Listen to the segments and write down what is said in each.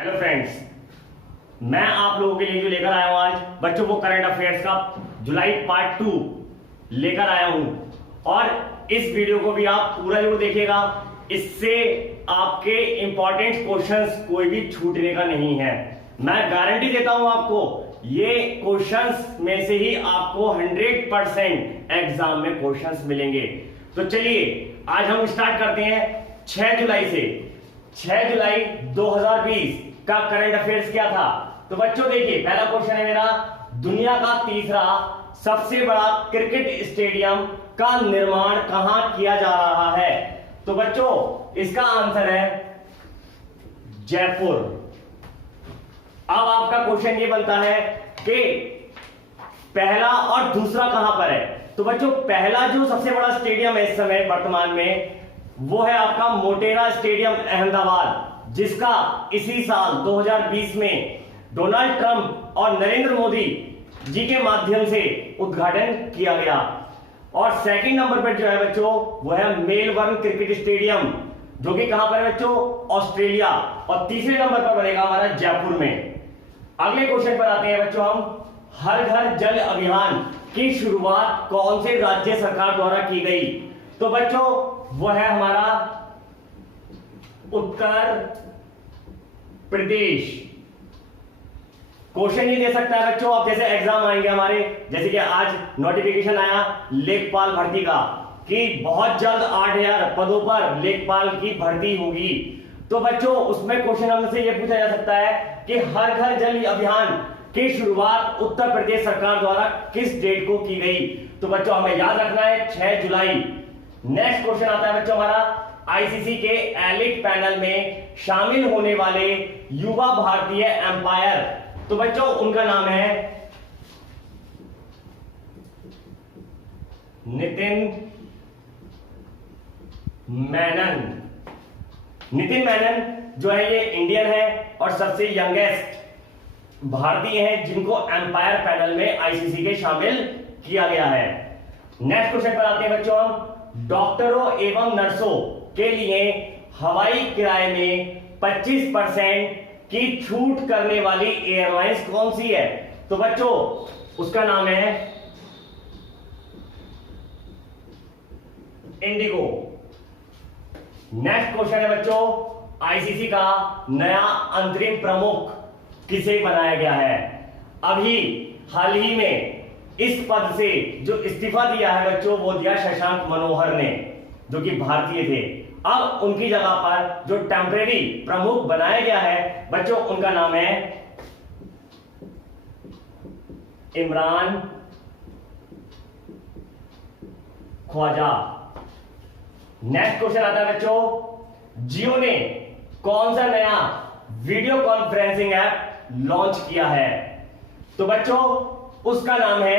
Hello friends, मैं आप लोगों के लिए जो लेकर आया हूं आज बच्चों को करंट अफेयर्स का जुलाई पार्ट 2 लेकर आया हूं। और इस वीडियो को भी आप पूरा जरूर देखिएगा। इससे आपके इंपॉर्टेंट क्वेश्चंस कोई भी छूटने का नहीं है। मैं गारंटी देता हूं आपको, ये क्वेश्चंस में से ही आपको 100% एग्जाम में क्वेश्चंस मिलेंगे। तो चलिए आज हम स्टार्ट करते हैं 6 जुलाई से। 6 जुलाई 2020 का करंट अफेयर्स क्या था। तो बच्चों देखिए, पहला क्वेश्चन है मेरा, दुनिया का तीसरा सबसे बड़ा क्रिकेट स्टेडियम का निर्माण कहां किया जा रहा है। तो बच्चों इसका आंसर है जयपुर। अब आपका क्वेश्चन ये बनता है कि पहला और दूसरा कहां पर है। तो बच्चों पहला जो सबसे बड़ा स्टेडियम है इस समय वर्तमान में, वो है आपका मोटेरा स्टेडियम अहमदाबाद, जिसका इसी साल 2020 में डोनाल्ड ट्रंप और नरेंद्र मोदी जी के माध्यम से उद्घाटन किया गया। और सेकंड नंबर पर जो है बच्चों वो है मेलबर्न क्रिकेट स्टेडियम, जो कि कहां पर है बच्चों, ऑस्ट्रेलिया। और तीसरे नंबर पर बनेगा हमारा जयपुर में। अगले क्वेश्चन पर आते हैं बच्चों हम, हर घर जल अभियान की शुरुआत कौन से राज्य सरकार द्वारा की गई। तो बच्चों वो है हमारा उत्तर प्रदेश। क्वेश्चन ये दे सकता है बच्चों, अब जैसे एग्जाम आएंगे हमारे, जैसे कि आज नोटिफिकेशन आया लेखपाल भर्ती का कि बहुत जल्द 8000 पदों पर लेखपाल की भर्ती होगी। तो बच्चों उसमें क्वेश्चन हमसे ये पूछा जा सकता है कि हर घर जल अभियान की शुरुआत उत्तर प्रदेश सरकार द्वारा किस डेट को की गई। तो बच्चों हमें याद रखना है 6 जुलाई। नेक्स्ट क्वेश्चन आता है बच्चों हमारा, आईसीसी के एलिट पैनल में शामिल होने वाले युवा भारतीय एम्पायर। तो बच्चों उनका नाम है नितिन मेनन। नितिन मेनन जो है ये इंडियन है और सबसे यंगेस्ट भारतीय है जिनको एम्पायर पैनल में आईसीसी के शामिल किया गया है। नेक्स्ट क्वेश्चन पर आते हैं बच्चों हम, डॉक्टरों एवं नर्सों के लिए हवाई किराए में 25% की छूट करने वाली एयरलाइंस कौन सी है। तो बच्चों उसका नाम है इंडिगो। नेक्स्ट क्वेश्चन है बच्चों, आईसीसी का नया अंतरिम प्रमुख किसे बनाया गया है। अभी हाल ही में इस पद से जो इस्तीफा दिया है बच्चों वो दिया शशांक मनोहर ने, जो कि भारतीय थे। अब उनकी जगह पर जो टेम्परेरी प्रमुख बनाया गया है बच्चों उनका नाम है इमरान ख्वाजा। नेक्स्ट क्वेश्चन आता है बच्चों, जियो ने कौन सा नया वीडियो कॉन्फ्रेंसिंग ऐप लॉन्च किया है। तो बच्चों उसका नाम है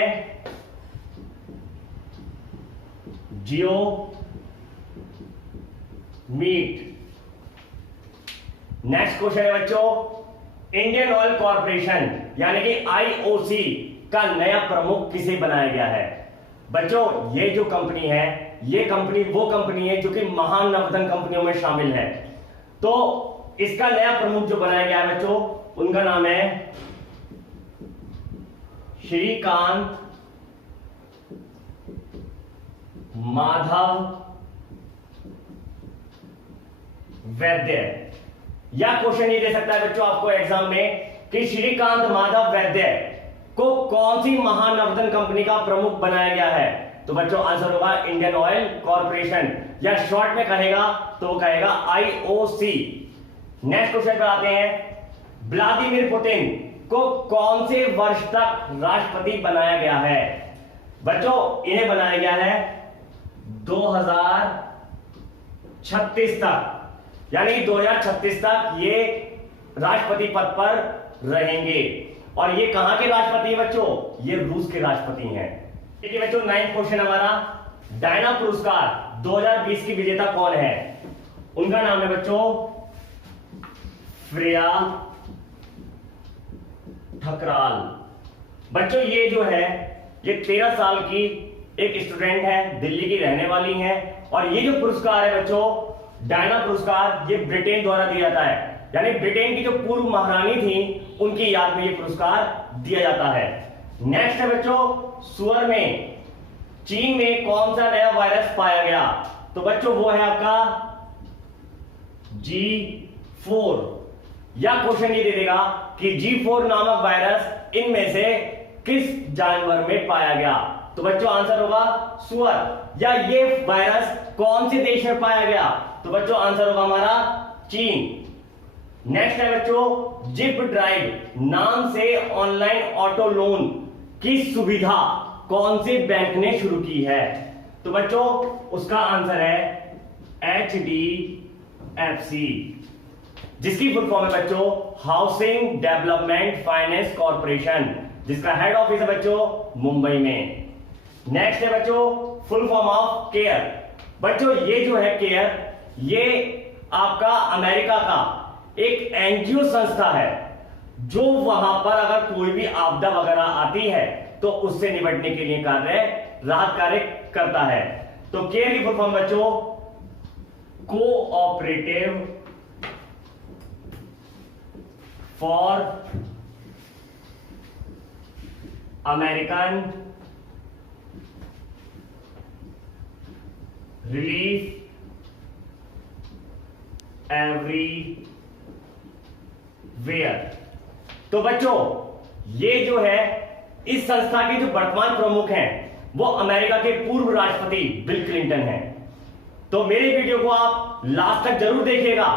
जियो मीट। नेक्स्ट क्वेश्चन है बच्चों, इंडियन ऑयल कॉर्पोरेशन यानी कि आईओसी का नया प्रमुख किसे बनाया गया है। बच्चों ये जो कंपनी है, ये कंपनी वो कंपनी है जो कि महान नवोदन कंपनियों में शामिल है। तो इसका नया प्रमुख जो बनाया गया है बच्चों उनका नाम है श्रीकांत माधव वैद्य। या क्वेश्चन ये दे सकता है बच्चों आपको एग्जाम में कि श्रीकांत माधव वैद्य को कौन सी महानवोदन कंपनी का प्रमुख बनाया गया है। तो बच्चों आंसर होगा इंडियन ऑयल कॉर्पोरेशन, या शॉर्ट में कहेगा तो वो कहेगा आईओसी। नेक्स्ट क्वेश्चन पर आते हैं, व्लादिमीर पुतिन को कौन से वर्ष तक राष्ट्रपति बनाया गया है। बच्चों इन्हें बनाया गया है 2036 तक, यानी 2036 तक ये राष्ट्रपति पद पर रहेंगे। और ये कहां के राष्ट्रपति बच्चों, ये रूस के राष्ट्रपति हैं। ठीक है बच्चों, 9th क्वेश्चन हमारा, डायना पुरस्कार 2020 की विजेता कौन है। उनका नाम है बच्चों फ्रेया ठकराल। बच्चों ये जो है ये 13 साल की एक स्टूडेंट है, दिल्ली की रहने वाली है। और ये जो पुरस्कार है बच्चों डायना पुरस्कार, ये ब्रिटेन द्वारा दिया जाता है। यानी ब्रिटेन की जो पूर्व महारानी थी उनकी याद में ये पुरस्कार दिया जाता है। नेक्स्ट है बच्चों, सुअर में चीन में कौन सा नया वायरस पाया गया? तो बच्चों वो है आपका G4, या क्वेश्चन ये दे देगा कि G4 नामक वायरस इनमें से किस जानवर में पाया गया? तो बच्चों आंसर होगा सुअर। या ये वायरस कौन से देश में पाया गया? तो बच्चों आंसर होगा हमारा चीन। नेक्स्ट है बच्चों, जिप ड्राइव नाम से ऑनलाइन ऑटो लोन की सुविधा कौन से बैंक ने शुरू की है? तो बच्चों उसका आंसर है HDFC, जिसकी फुल फॉर्म है बच्चों हाउसिंग डेवलपमेंट फाइनेंस कॉर्पोरेशन, जिसका हेड ऑफिस है बच्चों मुंबई में। नेक्स्ट है बच्चों फुल फॉर्म ऑफ केयर। बच्चों ये जो है केयर, ये आपका अमेरिका का एक एनजीओ संस्था है जो वहां पर अगर कोई भी आपदा वगैरह आती है तो उससे निपटने के लिए राहत कार्य करता है। तो केयर की फुल फॉर्म बच्चों cooperative for American relief everywhere. तो बच्चों ये जो है इस संस्था के जो वर्तमान प्रमुख हैं वो अमेरिका के पूर्व राष्ट्रपति बिल क्लिंटन हैं। तो मेरे वीडियो को आप लास्ट तक जरूर देखिएगा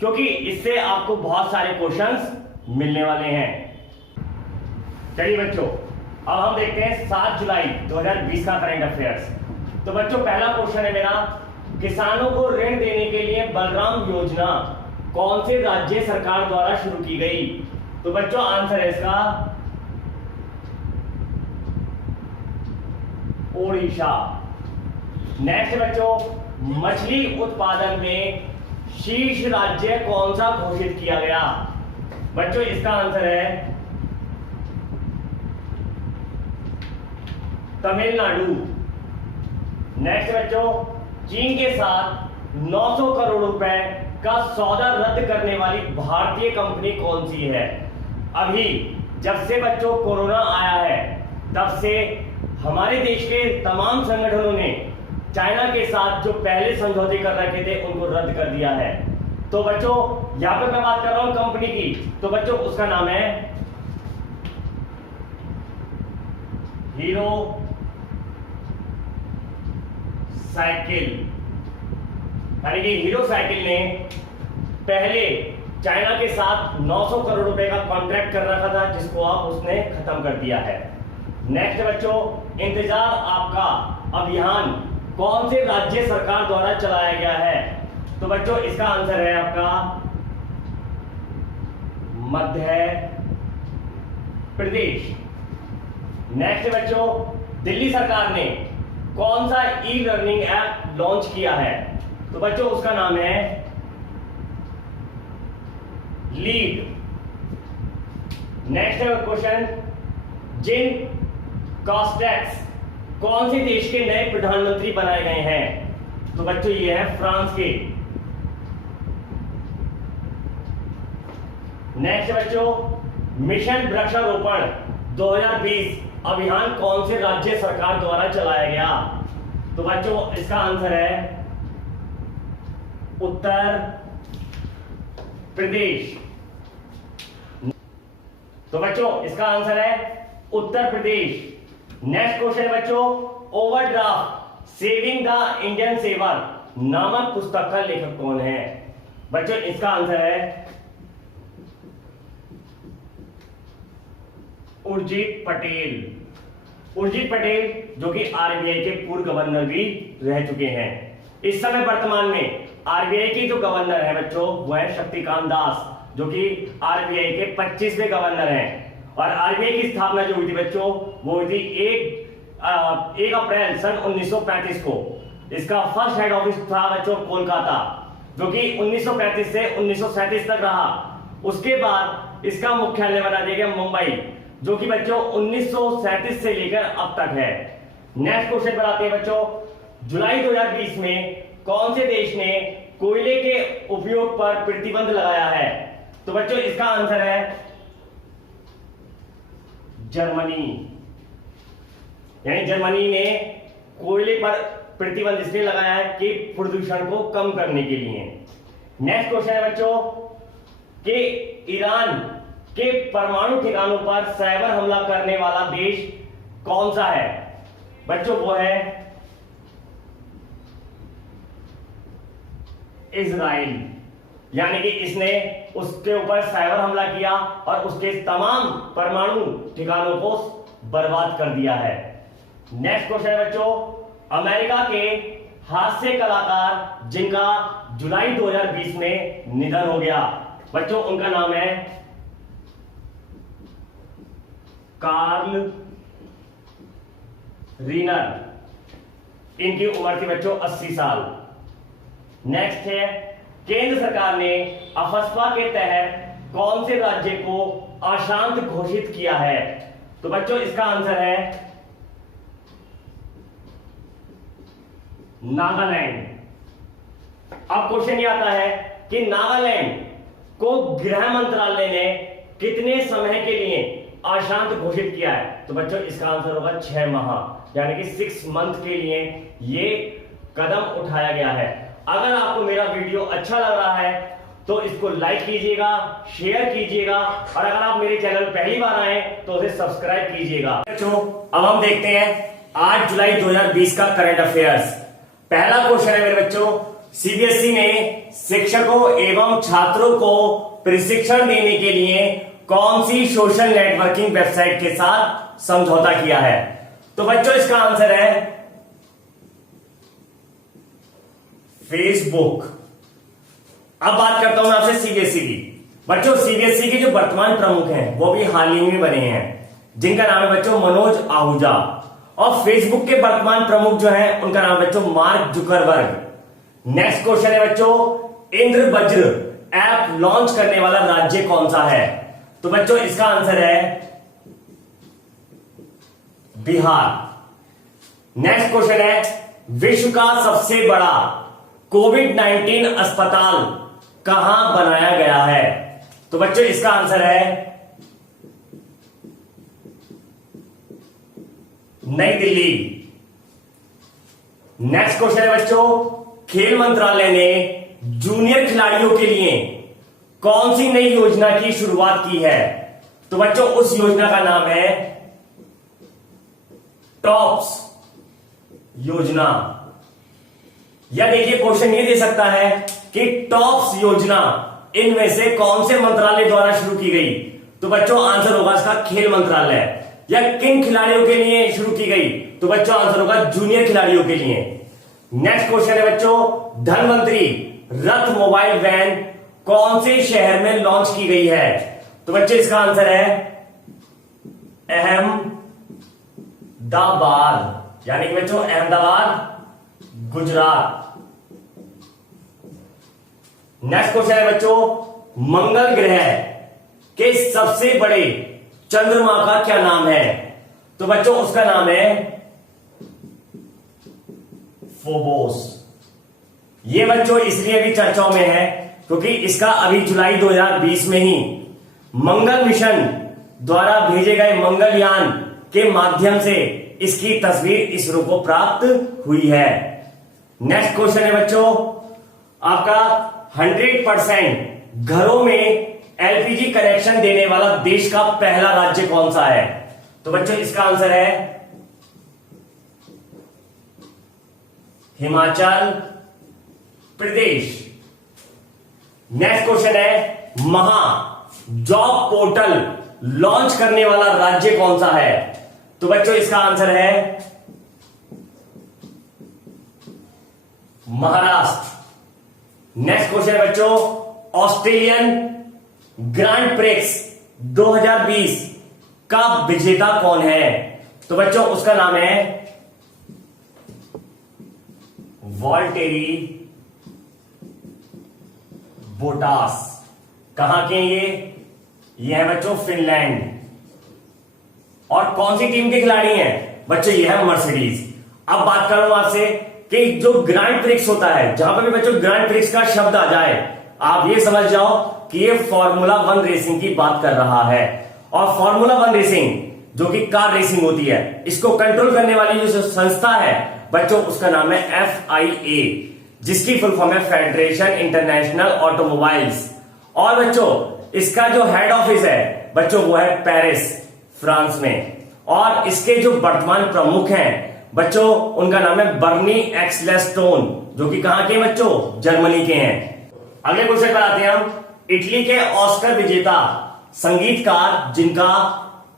क्योंकि इससे आपको बहुत सारे क्वेश्चंस मिलने वाले हैं। चलिए बच्चों अब हम देखते हैं 7 जुलाई 2020 का करंट अफेयर्स। तो बच्चों पहला क्वेश्चन है मेरा, किसानों को ऋण देने के लिए बलराम योजना कौन से राज्य सरकार द्वारा शुरू की गई? तो बच्चों आंसर है इसका ओडिशा। नेक्स्ट बच्चों, मछली उत्पादन में शीर्ष राज्य कौन सा घोषित किया गया? बच्चों इसका आंसर है तमिलनाडु। नेक्स्ट बच्चों, चीन के साथ 900 करोड़ रुपए का सौदा रद्द करने वाली भारतीय कंपनी कौन सी है? अभी जब से बच्चों कोरोना आया है तब से हमारे देश के तमाम संगठनों ने चाइना के साथ जो पहले समझौते कर रखे थे उनको रद्द कर दिया है। तो बच्चों यहां पर मैं बात कर रहा हूं कंपनी की, तो बच्चों उसका नाम है हीरो साइकिल। यानी कि हीरो साइकिल ने पहले चाइना के साथ 900 करोड़ रुपए का कॉन्ट्रैक्ट कर रखा था जिसको आप उसने खत्म कर दिया है। नेक्स्ट बच्चों, इंतजार आपका अभियान कौन से राज्य सरकार द्वारा चलाया गया है? तो बच्चों इसका आंसर है आपका मध्य प्रदेश। नेक्स्ट बच्चों, दिल्ली सरकार ने कौन सा ई लर्निंग ऐप लॉन्च किया है? तो बच्चों उसका नाम है लीड। नेक्स्ट क्वेश्चन, जिन कास्टेक्स कौन से देश के नए प्रधानमंत्री बनाए गए हैं? तो बच्चों ये है फ्रांस के। नेक्स्ट बच्चों, मिशन वृक्षारोपण 2020 अभियान कौन से राज्य सरकार द्वारा चलाया गया? तो बच्चों इसका आंसर है उत्तर प्रदेश। तो बच्चों इसका आंसर है उत्तर प्रदेश। नेक्स्ट क्वेश्चन है बच्चों, overdraft saving the Indian saver नामक पुस्तक का लेखक कौन है? बच्चों इसका आंसर है उर्जित पटेल। उर्जित पटेल जो कि आरबीआई के पूर्व गवर्नर भी रह चुके हैं। इस समय वर्तमान में आरबीआई के जो गवर्नर है बच्चों वो है शक्तिकांत दास जो कि आरबीआई के 25वें गवर्नर हैं। और आरबीआई की स्थापना जो हुई थी बच्चों वो हुई थी 1 अप्रैल सन 1935 को। इसका फर्स्ट हेड ऑफिस था बच्चों कोलकाता जो कि 1935 से 1937 तक रहा। उसके बाद इसका मुख्यालय बना दिया गया मुंबई जो कि बच्चों 1937 से लेकर अब तक है। नेक्स्ट क्वेश्चन पर आते हैं बच्चों, जुलाई 2020 में कौन से देश ने कोयले के उपयोग पर प्रतिबंध लगाया है? तो बच्चों इसका आंसर है जर्मनी। यानी जर्मनी ने कोयले पर प्रतिबंध इसलिए लगाया है कि प्रदूषण को कम करने के लिए। नेक्स्ट क्वेश्चन है बच्चों कि ईरान के परमाणु ठिकानों पर साइबर हमला करने वाला देश कौन सा है? बच्चों वो है इजराइल। यानी कि इसने उसके ऊपर साइबर हमला किया और उसके तमाम परमाणु ठिकानों को बर्बाद कर दिया है। नेक्स्ट क्वेश्चन है बच्चों, अमेरिका के हास्य कलाकार जिनका जुलाई 2020 में निधन हो गया, बच्चों उनका नाम है कार्ल रीनर। इनकी उम्र थी बच्चों 80 साल। नेक्स्ट है, केंद्र सरकार ने अफस्पा के तहत कौन से राज्य को अशांत घोषित किया है? तो बच्चों इसका आंसर है नागालैंड। अब क्वेश्चन ये आता है कि नागालैंड को गृह मंत्रालय ने कितने समय के लिए अशांत घोषित किया है? तो बच्चों इसका आंसर होगा 6 माह, यानी कि 6 मंथ के लिए ये कदम उठाया गया है। अगर आपको मेरा वीडियो अच्छा लग रहा है तो इसको लाइक कीजिएगा, शेयर कीजिएगा और अगर आप मेरे चैनल पहली बार आए तो उसे सब्सक्राइब कीजिएगा। बच्चों अब हम देखते हैं 8 जुलाई 2020 का करंट अफेयर्स। पहला क्वेश्चन है मेरे बच्चों, सीबीएसई ने शिक्षकों एवं छात्रों को प्रशिक्षण देने के लिए कौन सी सोशल नेटवर्किंग वेबसाइट के साथ समझौता किया है? तो बच्चों इसका आंसर है फेसबुक। अब बात करता हूं आपसे सीबीएसई की। बच्चों सीबीएसई के जो वर्तमान प्रमुख हैं वो भी हाल ही में बने हैं, जिनका नाम है बच्चों मनोज आहूजा। और फेसबुक के वर्तमान प्रमुख जो हैं उनका नाम है बच्चों मार्क जुकरबर्ग। नेक्स्ट क्वेश्चन है बच्चों, इंद्र वज्र ऐप लॉन्च करने वाला राज्य कौन सा है? तो बच्चों इसका आंसर है बिहार। नेक्स्ट क्वेश्चन है, विश्व का सबसे बड़ा कोविड-19 अस्पताल कहां बनाया गया है? तो बच्चों इसका आंसर है नई दिल्ली। नेक्स्ट क्वेश्चन है बच्चों, खेल मंत्रालय ने जूनियर खिलाड़ियों के लिए कौन सी नई योजना की शुरुआत की है? तो बच्चों उस योजना का नाम है टॉप्स योजना। या देखिए क्वेश्चन ये दे सकता है कि टॉप्स योजना इनमें से कौन से मंत्रालय द्वारा शुरू की गई? तो बच्चों आंसर होगा इसका खेल मंत्रालय। या किन खिलाड़ियों के लिए शुरू की गई? तो बच्चों आंसर होगा जूनियर खिलाड़ियों के लिए। नेक्स्ट क्वेश्चन है बच्चों, धनवंतरी रथ मोबाइल वैन कौन से शहर में लॉन्च की गई है? तो बच्चों इसका आंसर है अहमदाबाद। यानी कि बच्चों अहमदाबाद गुजरात। नेक्स्ट क्वेश्चन है बच्चों, मंगल ग्रह के सबसे बड़े चंद्रमा का क्या नाम है? तो बच्चों उसका नाम है फोबोस। ये बच्चों इसलिए भी चर्चाओं में है क्योंकि इसका अभी जुलाई 2020 में ही मंगल मिशन द्वारा भेजे गए मंगलयान के माध्यम से इसकी तस्वीर इसरो को प्राप्त हुई है। नेक्स्ट क्वेश्चन है बच्चों आपका, 100% घरों में एलपीजी कनेक्शन देने वाला देश का पहला राज्य कौन सा है? तो बच्चों इसका आंसर है हिमाचल प्रदेश। नेक्स्ट क्वेश्चन है, महा जॉब पोर्टल लॉन्च करने वाला राज्य कौन सा है? तो बच्चों इसका आंसर है महाराष्ट्र। नेक्स्ट क्वेश्चन है बच्चों, ऑस्ट्रेलियन ग्रांड प्रिक्स 2020 का विजेता कौन है? तो बच्चों उसका नाम है वॉल्टेरी बोटास। कहां के ये है बच्चों फिनलैंड। और कौन सी टीम के खिलाड़ी हैं? बच्चों ये है मर्सिडीज। अब बात करूं आपसे कि जो ग्रैंड प्रिक्स होता है, जहां पर भी बच्चों ग्रैंड प्रिक्स का शब्द आ जाए, आप ये समझ जाओ कि ये फॉर्मूला 1 रेसिंग की बात कर रहा है। और फॉर्मूला 1 रेसिंग जो कि कार रेसिंग होती है, इसको कंट्रोल करने वाली जो संस्था है बच्चों, उसका नाम है FIA, जिसकी फुल फॉर्म है फेडरेशन इंटरनेशनल ऑटोमोबाइल्स। और बच्चों इसका जो हेड ऑफिस है बच्चों वो है पेरिस, फ्रांस में। और इसके जो वर्तमान प्रमुख हैं बच्चों, उनका नाम है बर्नी एक्सलेस्टोन, जो कि कहां के बच्चों, जर्मनी के हैं। अगले क्वेश्चन पर आते हैं हम। इटली के ऑस्कर विजेता संगीतकार जिनका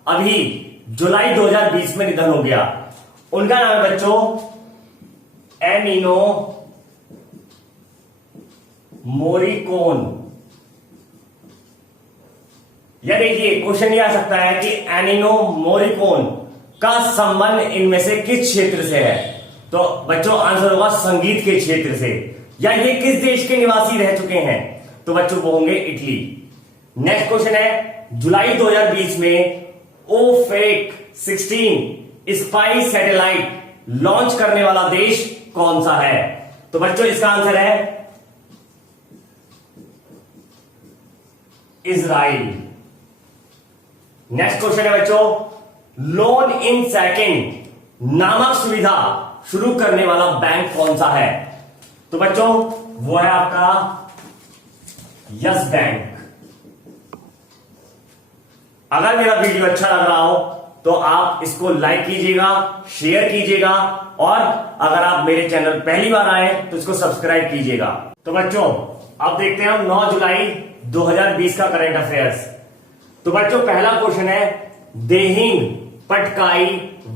अभी जुलाई 2020 में निधन हो गया, उनका नाम है बच्चों एनिनो मोरिकोन। या देखिए क्वेश्चन यह आ सकता है कि एनिनो मोरिकोन का संबंध इनमें से किस क्षेत्र से है? तो बच्चों आंसर होगा संगीत के क्षेत्र से। या ये किस देश के निवासी रह चुके हैं? तो बच्चों वो होंगे इटली। नेक्स्ट क्वेश्चन है, जुलाई 2020 में ओफेक 16 स्पाई सैटेलाइट लॉन्च करने वाला देश कौन सा है? तो बच्चों इसका आंसर है इजराइल। नेक्स्ट क्वेश्चन है बच्चों, लोन इन सेकंड नामक सुविधा शुरू करने वाला बैंक कौन सा है? तो बच्चों वो है आपका यस बैंक। अगर मेरा वीडियो अच्छा लग रहा हो तो आप इसको लाइक कीजिएगा, शेयर कीजिएगा, और अगर आप मेरे चैनल पहली बार आए तो इसको सब्सक्राइब कीजिएगा। तो बच्चों अब देखते हैं हम 9 जुलाई 2020 का करंट अफेयर्स। तो बच्चों पहला क्वेश्चन है, देहिंग पटकाई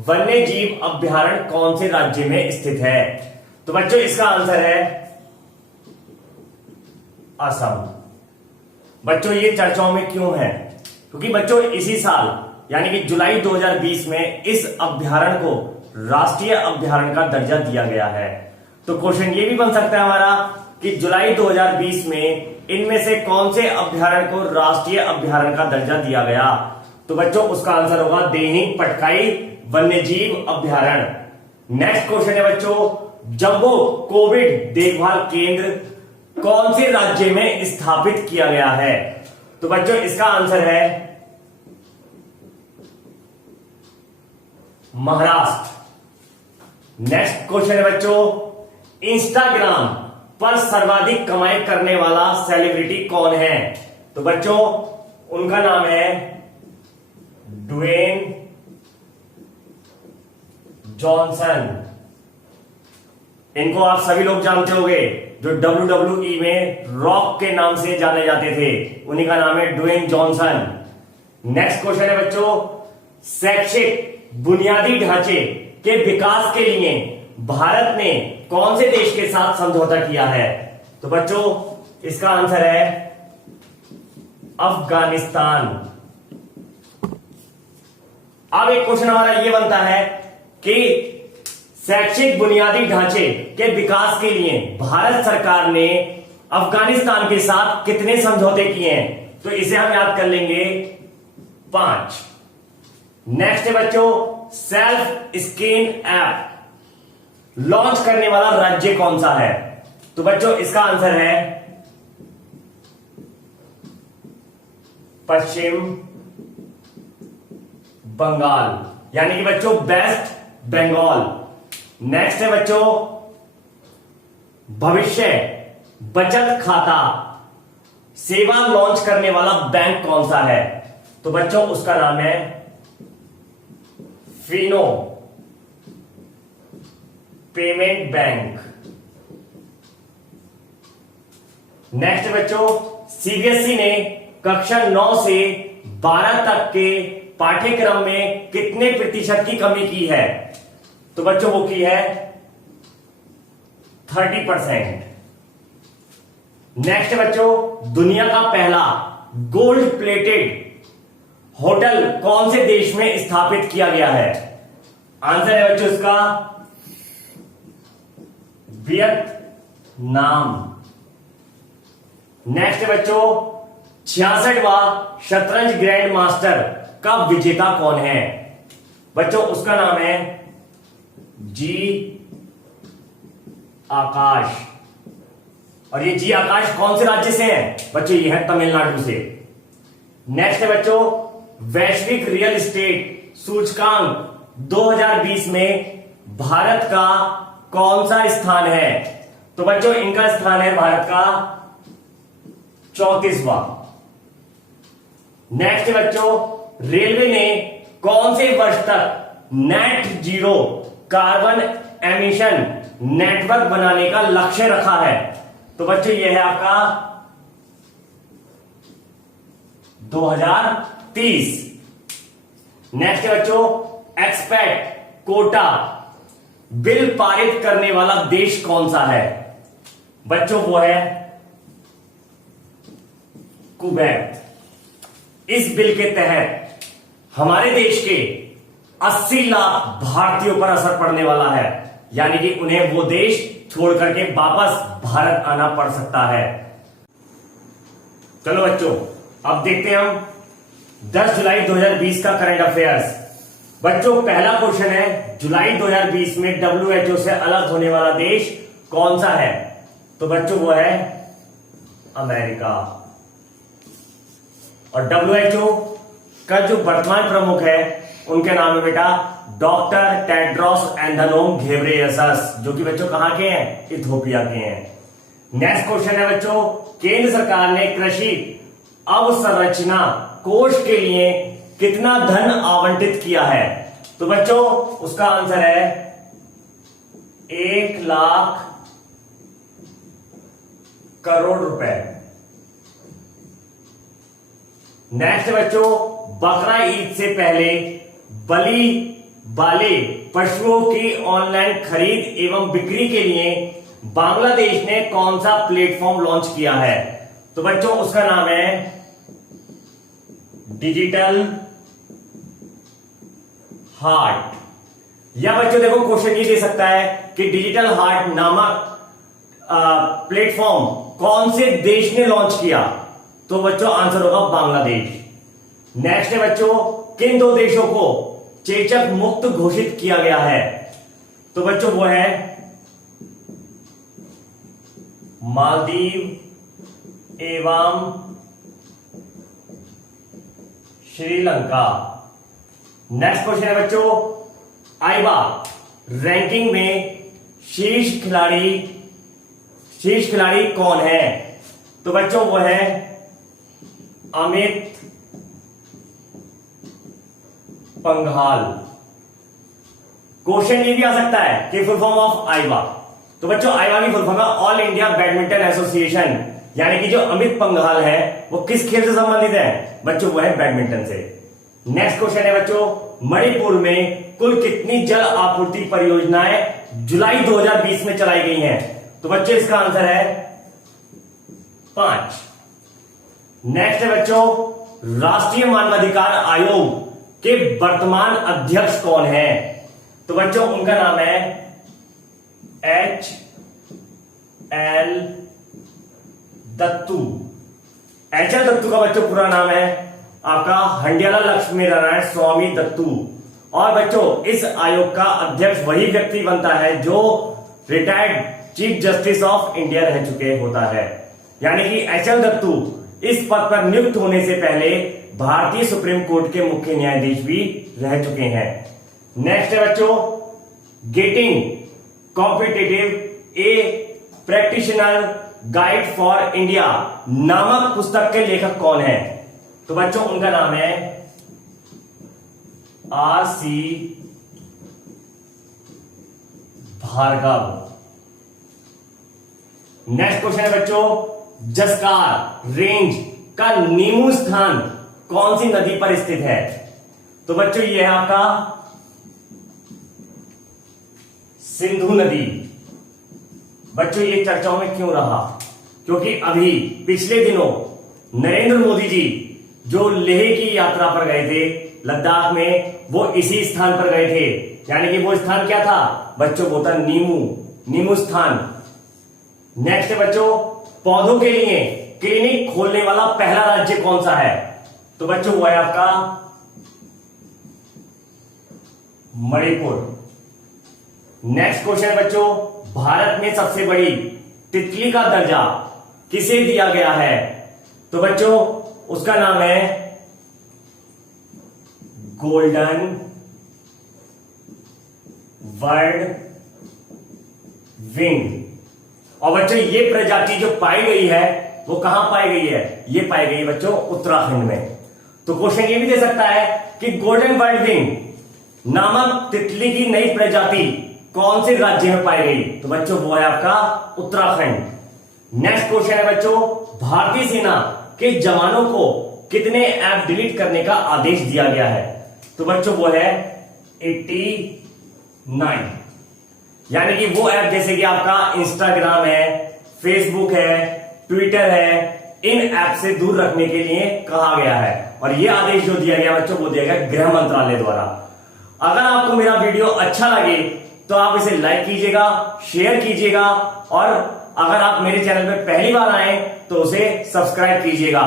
वन्य जीव अभ्यारण्य कौन से राज्य में स्थित है? तो बच्चों इसका आंसर है असम। बच्चों ये चर्चाओं में क्यों है? क्योंकि बच्चों इसी साल यानी कि जुलाई 2020 में इस अभ्यारण्य को राष्ट्रीय अभ्यारण्य का दर्जा दिया गया है। तो क्वेश्चन ये भी बन सकता है हमारा कि जुलाई 2020 में इनमें से कौन से अभ्यारण्य को राष्ट्रीय अभ्यारण्य का दर्जा दिया गया? तो बच्चों उसका आंसर होगा देहिंग पटकाई वन्यजीव अभ्यारण्य। नेक्स्ट क्वेश्चन है बच्चों, जम्बो कोविड देखभाल केंद्र कौन से राज्य में स्थापित किया गया है? तो बच्चों इसका आंसर है महाराष्ट्र। नेक्स्ट क्वेश्चन है बच्चों, इंस्टाग्राम पर सर्वाधिक कमाई करने वाला सेलिब्रिटी कौन है? तो बच्चों उनका नाम है ड्वेन जॉनसन। इनको आप सभी लोग जानते होंगे, जो WWE में रॉक के नाम से जाने जाते थे, उन्हीं का नाम है ड्वेन जॉनसन। नेक्स्ट क्वेश्चन है बच्चों, शैक्षिक बुनियादी ढांचे के विकास के लिए भारत ने कौन से देश के साथ समझौता किया है? तो बच्चों इसका आंसर है अफगानिस्तान। अब एक क्वेश्चन हमारा यह बनता है कि शैक्षिक बुनियादी ढांचे के विकास के लिए भारत सरकार ने अफगानिस्तान के साथ कितने समझौते किए हैं? तो इसे हम याद कर लेंगे 5। नेक्स्ट है बच्चों, सेल्फ स्कैन ऐप लॉन्च करने वाला राज्य कौन सा है? तो बच्चों इसका आंसर है पश्चिम बंगाल, यानी कि बच्चों वेस्ट बंगाल। नेक्स्ट है बच्चों, भविष्य बचत खाता सेवा लॉन्च करने वाला बैंक कौन सा है? तो बच्चों उसका नाम है फिनो पेमेंट बैंक। नेक्स्ट बच्चों, सीबीएसई ने कक्षा 9 से 12 तक के पाठ्यक्रम में कितने प्रतिशत की कमी की है? तो बच्चों वो की है 30%। नेक्स्ट बच्चों, दुनिया का पहला गोल्ड प्लेटेड होटल कौन से देश में स्थापित किया गया है? आंसर है बच्चों इसका वियतनाम। नेक्स्ट बच्चों, 66वां शतरंज ग्रैंड मास्टर का विजेता कौन है? बच्चों उसका नाम है जी आकाश। और ये जी आकाश कौन से राज्य से है बच्चों? ये है तमिलनाडु से। नेक्स्ट है बच्चों, वैश्विक रियल एस्टेट सूचकांक 2020 में भारत का कौन सा स्थान है? तो बच्चों इनका स्थान है भारत का 34वां। नेक्स्ट है बच्चों, रेलवे ने कौन से वर्ष तक net zero carbon emission network बनाने का लक्ष्य रखा है? तो बच्चों यह है आपका 2030। नेक्स्ट है बच्चों, एक्सपेट कोटा बिल पारित करने वाला देश कौन सा है? बच्चों वो है कुवैत। इस बिल के तहत हमारे देश के 80 लाख भारतीयों पर असर पड़ने वाला है, यानी कि उन्हें वो देश छोड़ करके वापस भारत आना पड़ सकता है। चलो बच्चों अब देखते हैं हम 10 जुलाई 2020 का करंट अफेयर्स। बच्चों पहला क्वेश्चन है, जुलाई 2020 में WHO से अलग होने वाला देश कौन सा है? तो बच्चों वो है अमेरिका। और WHO का जो वर्तमान प्रमुख है उनके नाम है बेटा डॉक्टर टेड्रोस एधानोम घेब्रेयेसस, जो कि बच्चों कहां के हैं? इथियोपिया के हैं। नेक्स्ट क्वेश्चन है बच्चों, केंद्र सरकार ने कृषि अवसंरचना कोष के लिए कितना धन आवंटित किया है? तो बच्चों उसका आंसर है 1 लाख करोड़ रुपए। नेक्स्ट बच्चों, बकरा ईद से पहले बलि वाले पशुओं की ऑनलाइन खरीद एवं बिक्री के लिए बांग्लादेश ने कौन सा प्लेटफॉर्म लॉन्च किया है? तो बच्चों उसका नाम है डिजिटल हार्ट। या बच्चों देखो क्वेश्चन ये दे सकता है कि डिजिटल हार्ट नामक प्लेटफॉर्म कौन से देश ने लॉन्च किया? तो बच्चों आंसर होगा बांग्लादेश। नेक्स्ट है बच्चों, किन 2 देशों को चेचक मुक्त घोषित किया गया है? तो बच्चों वो है मालदीव एवं श्रीलंका। नेक्स्ट क्वेश्चन है बच्चों, आईबा रैंकिंग में शीर्ष खिलाड़ी कौन है? तो बच्चों वो है अमित पंघाल। क्वेश्चन ये भी आ सकता है कि फुल फॉर्म ऑफ आईबा। तो बच्चों आईबा की फुल फॉर्म है ऑल इंडिया बैडमिंटन एसोसिएशन, यानी कि जो अमित पंघाल है वो किस खेल से संबंधित है? बच्चों वो है बैडमिंटन से। नेक्स्ट क्वेश्चन है बच्चों, मणिपुर में कुल कितनी जल आपूर्ति परियोजनाएं जुलाई 2020 में चलाई गई हैं? तो बच्चों इसका आंसर है 5। नेक्स्ट है बच्चों, राष्ट्रीय मानवाधिकार आयोग के वर्तमान अध्यक्ष कौन है? तो बच्चों उनका नाम है HL दत्तू। HL दत्तू का बच्चों पूरा नाम है आपका हंडियाला लक्ष्मी नारायण स्वामी दत्तू। और बच्चों इस आयोग का अध्यक्ष वही व्यक्ति बनता है जो retired chief justice of India रह चुके होता है, यानी कि HL दत्तू इस पद पर नियुक्त होने से पहले भारतीय सुप्रीम कोर्ट के मुख्य न्यायाधीश भी रह चुके हैं। नेक्स्ट है बच्चों, getting competitive A practitioner guide for India नामक पुस्तक के लेखक कौन है? तो बच्चों उनका नाम है RC भार्गव। नेक्स्ट क्वेश्चन है बच्चों, जसकार रेंज का नीमू स्थान कौन सी नदी पर स्थित है? तो बच्चों ये है आपका सिंधु नदी। बच्चों ये चर्चाओं में क्यों रहा? क्योंकि अभी पिछले दिनों नरेंद्र मोदी जी जो लेह की यात्रा पर गए थे लद्दाख में, वो इसी स्थान पर गए थे, यानी कि वो स्थान क्या था बच्चों? वो था नीमू स्थान। नेक्स्ट है बच्चों, पौधों के लिए क्लिनिक खोलने वाला पहला राज्य कौन सा है? तो बच्चों वो है आपका मणिपुर। नेक्स्ट क्वेश्चन है बच्चों, भारत में सबसे बड़ी तितली का दर्जा किसे दिया गया है? तो बच्चों उसका नाम है गोल्डन वर्ल्ड विंग। और बच्चों ये प्रजाति जो पाई गई है वो कहां पाई गई है? ये पाई गई है बच्चों उत्तराखंड में। तो क्वेश्चन ये भी दे सकता है कि गोल्डन वर्ल्ड विंग नामक तितली की नई प्रजाति कौन से राज्य में पाई गई? तो बच्चों वो है आपका उत्तराखंड। नेक्स्ट क्वेश्चन है बच्चों, भारतीय सेना के जवानों को कितने ऐप डिलीट करने का आदेश दिया गया है? तो बच्चों वो है 89। यानी कि वो ऐप जैसे कि आपका इंस्टाग्राम है, फेसबुक है, ट्विटर है, इन ऐप से दूर रखने के लिए कहा गया है। और ये आदेश जो दिया गया बच्चों वो दिया गया गृह मंत्रालय द्वारा। अगर आपको मेरा वीडियो अच्छा लगे तो आप इसे लाइक कीजिएगा, शेयर कीजिएगा, और अगर आप मेरे चैनल पे पहली बार आए तो उसे सब्सक्राइब कीजिएगा।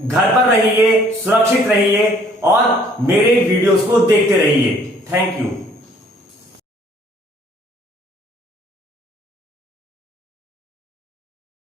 घर पर रहिए, सुरक्षित रहिए और मेरे वीडियोस को देखते रहिए। Thank you.